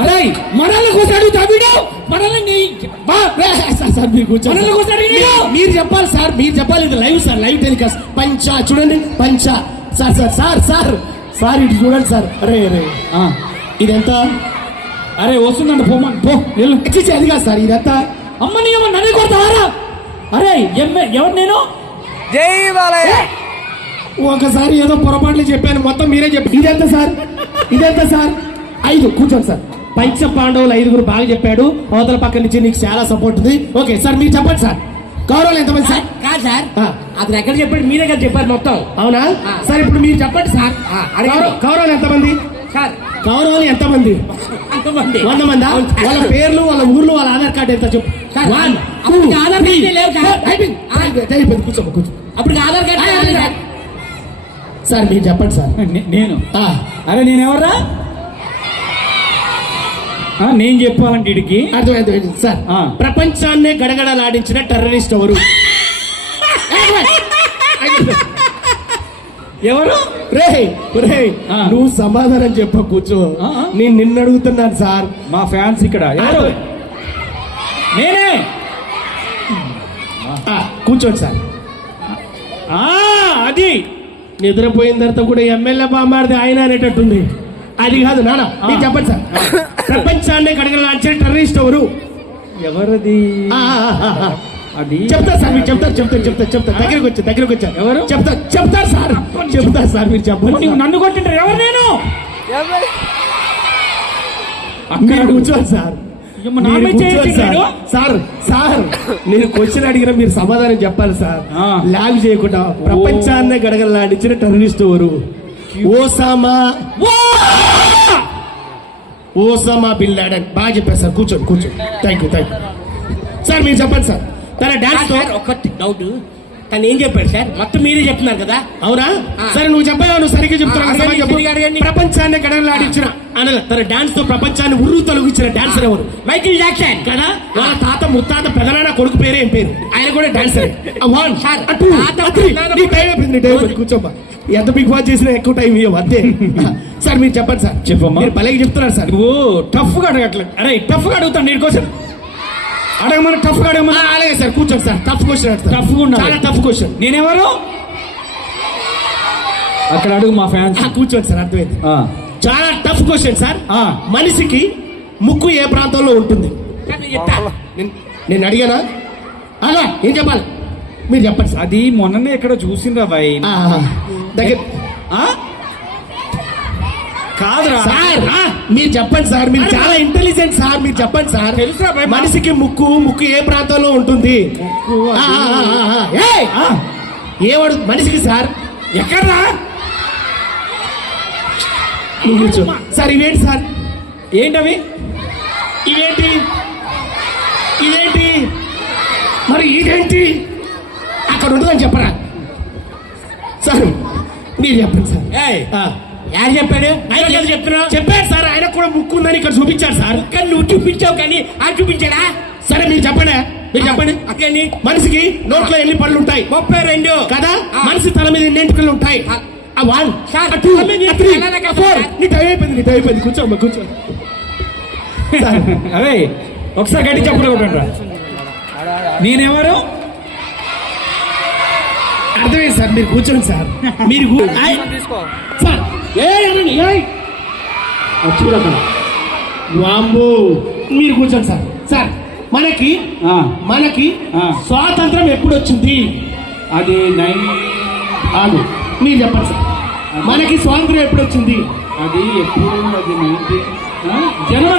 అరే మనల్ని కూర్చోడు తమ్ముడు మనల్ని సార్ మీరు కూర్చోండి మీరు చెప్పాలి సార్ మీరు చెప్పాలి ఇది లైవ్ సార్ లైవ్ టెలికాస్ట్ పంచా చూడండి పంచా sir sir sir sir sir ఇటు చూడండి సార్ అరే అరే ఇదెంత అరే వస్తుందండి పోమని పో వచ్చి అది కాదు సార్ ఇదంతా అమ్మని ఏమో నన్ను కొడతావారా అరే ఎవరు నేను జై బాలయ్య ఒకసారి ఏదో పొరపాట్లు చెప్పాను మొత్తం మీరే చెప్పి ఇదెంత సార్ 5 కూర్చోండి సార్ పంచ పాండవులు 5 బాగా చెప్పాడు అవతల పక్క నుంచి నీకు చాలా సపోర్ట్ ఉంది ఓకే సార్ మీరు చెప్పండి సార్ కౌరవులు ఎంతమంది సార్ కాదు సార్ అతను ఎక్కడ చెప్పాడు మీ దగ్గర చెప్పారు మొత్తం అవునా సార్ ఇప్పుడు మీరు చెప్పండి సార్ కౌరవులు ఎంతమంది సార్ కౌరవులు ఎంతమంది 100 మంది వాళ్ళ పేర్లు వాళ్ళ ఊర్లు వాళ్ళ ఆధార్ కార్డు ఎంత చెప్పు ఆధార్ కార్డు లేవు కూర్చో అప్పుడు ఆధార్ కార్డు సార్ మీరు చెప్పండి సార్ నేను అరే నేను ఎవర్రా నేను చెప్పాలంటే ఇడికి అర్థమైంది సార్ ప్రపంచాన్నే గడగడలాడించిన టెర్రరిస్ట్ ఎవరు ఎవరు రే నువ్వు సమాధానం చెప్ప కూర్చో నేను నిన్ను అడుగుతున్నాను సార్ మా ఫ్యాన్స్ ఇక్కడ ఎవరు నేనే కూర్చోండి సార్ అది నిద్రపోయిన తర్వాత కూడా ఎమ్మెల్యే బామారిది ఆయన అనేటట్టుంది అది కాదు నాన్న మీరు చెప్పండి సార్ ప్రపంచాన్ని గడగడలాడించిన టెర్రరిస్ట్ ఎవరు ఎవరది అది చెప్తారు సార్ మీరు చెప్తారు దగ్గరకు వచ్చారు ఎవరు చెప్తారు సార్ మీరు చెప్పండి నన్ను కొట్టింటారు ఎవరు నేను అక్కడ కూర్చోండి సార్ సార్ నేను క్వశ్చన్ అడిగిన మీరు సమాధానం చెప్పాలి సార్ ల్యాగ్ చేయకుండా ప్రపంచాన్నే గడగడలాడించిన టెర్రరిస్ట్ ఎవరు ఓసామా బిన్ లాడెన్ బాగా చెప్పారు సార్ కూర్చోండి థ్యాంక్ యూ సార్ మీరు చెప్పండి సార్ తన డాన్స్ ఒకటి డౌట్ తను ఏం చెప్పాడు సార్ మొత్తం మీరే చెప్తున్నారు కదా అవునా సరే నువ్వు చెప్పావు నువ్వు సరిగ్గా చెప్తున్నావు ప్రపంచాన్ని గడగడలాడించిన అనల తన డాన్స్ తో ప్రపంచాన్ని ఉర్రు తొలగించిన డాన్సర్ ఎవరు మైకిల్ జాక్సన్ కదా వాళ్ళ తాత ముత్తాత పెదనాన్న కొడుకు పేరు ఏం పేరు ఆయన కూడా డాన్సర్ కూర్చోమ్మా ఎంత బిగ్ బాస్ చేసినా ఎక్కువ టైం ఇవ్వం అంతే సార్ మీరు చెప్పండి సార్ చెప్పమ్మా మీరు భలేగా చెప్తున్నారు సార్ నువ్వు టఫ్ గా అడగట్లేదు అరే టఫ్ గా అడుగుతాను నేను కోసం అడగమని టఫ్ గా అడగమని అలాగే సార్ కూర్చోండి సార్ టఫ్ క్వశ్చన్ చాలా టఫ్ క్వశ్చన్ నేనెవరు అక్కడ అడుగు మా ఫ్యాన్స్ కూర్చోండి సార్ అర్థమైంది చాలా టఫ్ క్వశ్చన్ సార్ మనిషికి ముక్కు ఏ ప్రాంతంలో ఉంటుంది నేను అడిగానా అలా ఏం చెప్పాలి మీరు చెప్పండి సార్ అది మొన్ననే ఎక్కడ చూసిండ్రా బాయ్ దగ్గర కాదురా సార్ మీరు చెప్పండి సార్ మీరు చాలా ఇంటెలిజెంట్ సార్ మీరు చెప్పండి సార్ తెలుసా మనిషికి ముక్కు ఏ ప్రాంతంలో ఉంటుంది ఏవాడు మనిషికి సార్ ఎక్కడ్రా సార్ ఇవేంటి సార్ ఏంటవి ఇదేంటి మరి ఇదేంటి అక్కడ ఉంటుందని చెప్పరా సార్ మీరు చెప్పండి సార్ యారు చెప్పాడు చెప్పాడు సార్ ఆయన కూడా ముక్కు ఉందని ఇక్కడ చూపించాడు సార్ కానీ నువ్వు చూపించావు కానీ ఆయన చూపించాడా సరే మీరు చెప్పండి అక్కడి మనిషికి నోట్లో ఎన్ని పళ్ళు ఉంటాయి 32 కదా మనిషి తల మీద ఎన్ని ఎంటుకలు ఉంటాయి అయిపోయింది కూర్చోమ్మా కూర్చో అరే ఒకసారి గట్టి చెప్పలేకుండా నేనెవరు అర్థమైంది సార్ మీరు కూర్చోండి సార్ మీరు సార్ వాంబో మీరు కూర్చోండి సార్ సార్ మనకి స్వాతంత్రం ఎప్పుడు వచ్చింది అది మీరు చెప్పండి సార్ మనకి స్వాతంత్రం ఎప్పుడు వచ్చింది అది ఎప్పుడు అది 19 జనవరి